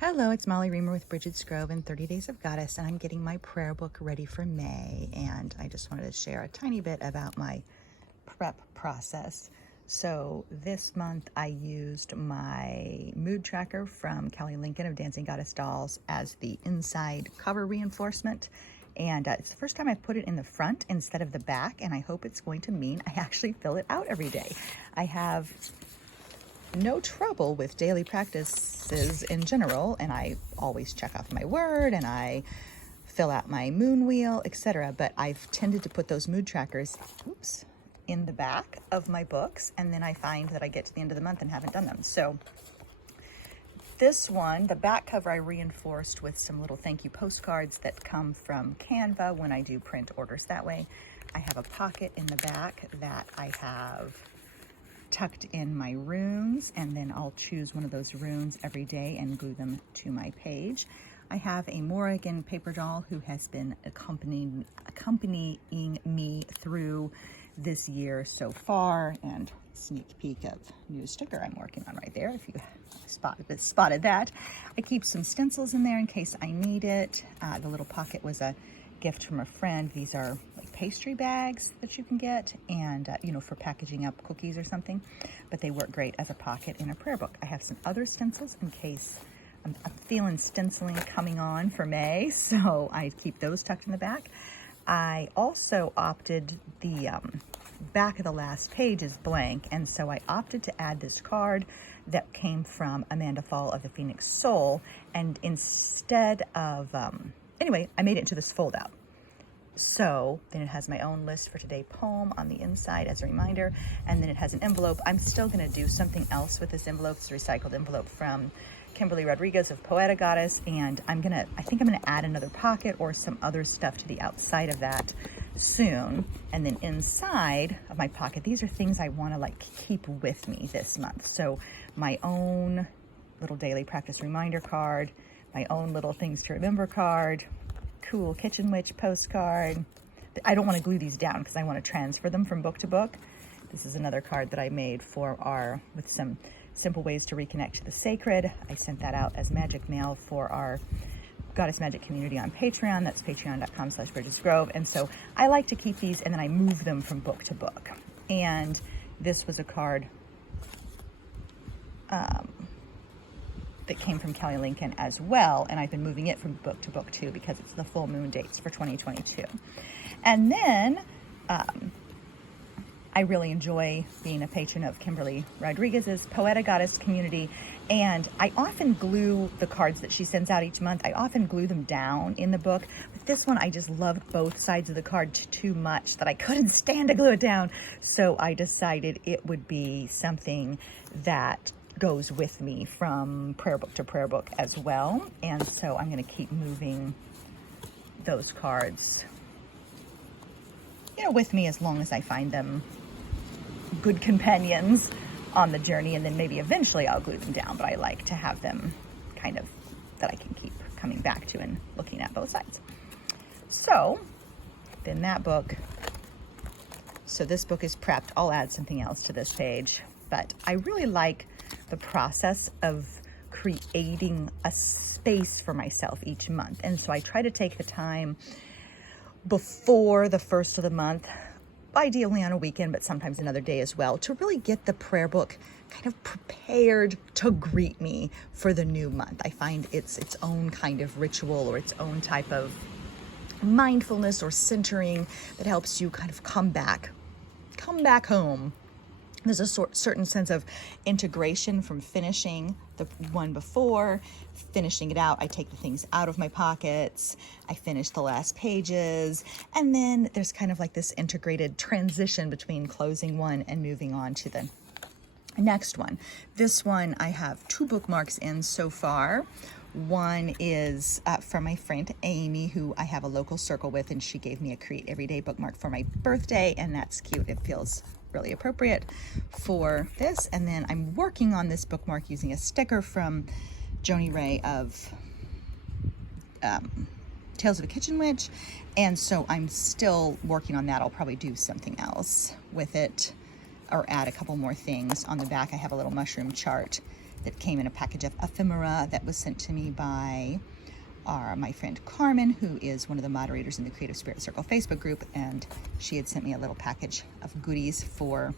Hello, it's Molly Reamer with Bridget's Grove and 30 Days of Goddess, and I'm getting my prayer book ready for May. And I just wanted to share a tiny bit about my prep process. So this month I used my mood tracker from Kelly Lincoln of Dancing Goddess Dolls as the inside cover reinforcement. And it's the first time I've put it in the front instead of the back, and I hope it's going to mean I actually fill it out every day. I have no trouble with daily practices in general, and I always check off my word and I fill out my moon wheel, etc. But I've tended to put those mood trackers, in the back of my books, and then I find that I get to the end of the month and haven't done them. So this one, the back cover, I reinforced with some little thank you postcards that come from Canva when I do print orders that way. I have a pocket in the back that I have tucked in my runes, and then I'll choose one of those runes every day and glue them to my page. I have a Morrigan paper doll who has been accompanying me through this year so far, and sneak peek of new sticker I'm working on right there if you spotted that. I keep some stencils in there in case I need it. The little pocket was a gift from a friend. These are like pastry bags that you can get, and for packaging up cookies or something, but they work great as a pocket in a prayer book. I have some other stencils in case I'm feeling stenciling coming on for May, so I keep those tucked in the back. I also opted, the back of the last page is blank, and so I opted to add this card that came from Amanda Fall of the Phoenix Soul, and instead of anyway, I made it into this fold out. So then it has my own list for today poem on the inside as a reminder, and then it has an envelope. I'm still going to do something else with this envelope. It's a recycled envelope from Kimberly Rodriguez of Poeta Goddess, and I think I'm gonna add another pocket or some other stuff to the outside of that soon. And then inside of my pocket, these are things I want to keep with me this month. So my own little daily practice reminder card, my own little things to remember card, cool kitchen witch postcard. I don't want to glue these down because I want to transfer them from book to book. This is another card that I made with some simple ways to reconnect to the sacred. I sent that out as magic mail for our Goddess Magic community on Patreon. That's patreon.com/Bridget'sGrove. And so I like to keep these, and then I move them from book to book. And this was a card that came from Kelly Lincoln as well, and I've been moving it from book to book too because it's the full moon dates for 2022. And then I really enjoy being a patron of Kimberly Rodriguez's Poeta Goddess community, and I often glue the cards that she sends out each month. I often glue them down in the book, but this one I just loved both sides of the card too much that I couldn't stand to glue it down, so I decided it would be something that goes with me from prayer book to prayer book as well. And so I'm going to keep moving those cards with me as long as I find them good companions on the journey, and then maybe eventually I'll glue them down, but I like to have them kind of that I can keep coming back to and looking at both sides. So then so this book is prepped. I'll add something else to this page, but I really like the process of creating a space for myself each month. And so I try to take the time before the first of the month, ideally on a weekend, but sometimes another day as well, to really get the prayer book kind of prepared to greet me for the new month. I find it's its own kind of ritual or its own type of mindfulness or centering that helps you kind of come back home. There's a certain sense of integration from finishing the one before, finishing it out. I take the things out of my pockets, I finish the last pages, and then there's kind of like this integrated transition between closing one and moving on to the next one. This one I have 2 bookmarks in so far. One is from my friend Amy, who I have a local circle with, and she gave me a Create Everyday bookmark for my birthday, and that's cute. It feels really appropriate for this. And then I'm working on this bookmark using a sticker from Joni Ray of Tales of a Kitchen Witch, and so I'm still working on that. I'll probably do something else with it or add a couple more things. On the back I have a little mushroom chart that came in a package of ephemera that was sent to me by my friend Carmen, who is one of the moderators in the Creative Spirit Circle Facebook group, and she had sent me a little package of goodies for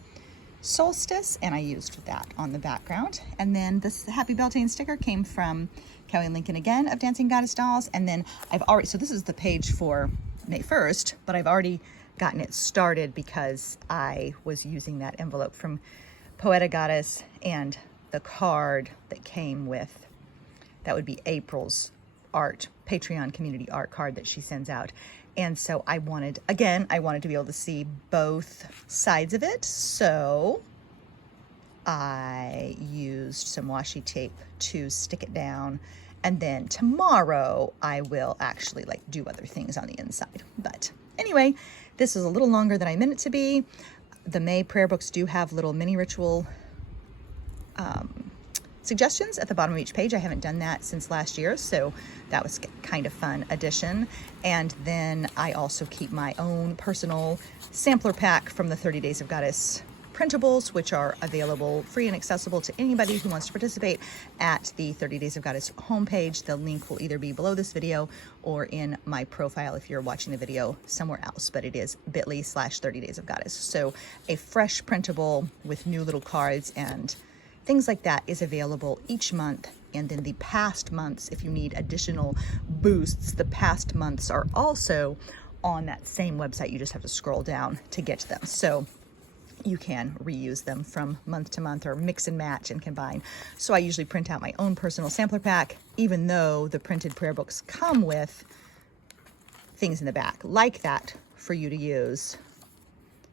solstice, and I used that on the background. And then this Happy Beltane sticker came from Kelly Lincoln again of Dancing Goddess Dolls. And then I've already, so this is the page for May 1st, but I've already gotten it started because I was using that envelope from Poeta Goddess and the card that came with, that would be April's art, Patreon community art card that she sends out. And so I wanted to be able to see both sides of it. So I used some washi tape to stick it down. And then tomorrow I will actually like do other things on the inside. But anyway, this is a little longer than I meant it to be. The May prayer books do have little mini ritual suggestions at the bottom of each page. I haven't done that since last year, so that was kind of fun addition. And then I also keep my own personal sampler pack from the 30 Days of Goddess printables, which are available free and accessible to anybody who wants to participate at the 30 Days of Goddess homepage. The link will either be below this video or in my profile if you're watching the video somewhere else, but it is bit.ly/30 Days of Goddess. So a fresh printable with new little cards and things like that is available each month. And then the past months, if you need additional boosts, the past months are also on that same website. You just have to scroll down to get to them. So you can reuse them from month to month or mix and match and combine. So I usually print out my own personal sampler pack, even though the printed prayer books come with things in the back like that for you to use.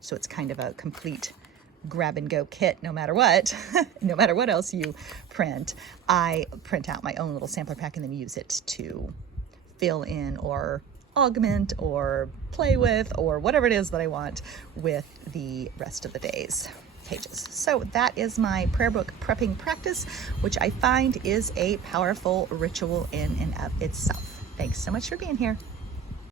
So it's kind of a complete grab and go kit no matter what. No matter what else you print, I print out my own little sampler pack and then use it to fill in or augment or play with or whatever it is that I want with the rest of the day's pages. So that is my prayer book prepping practice, which I find is a powerful ritual in and of itself. Thanks so much for being here.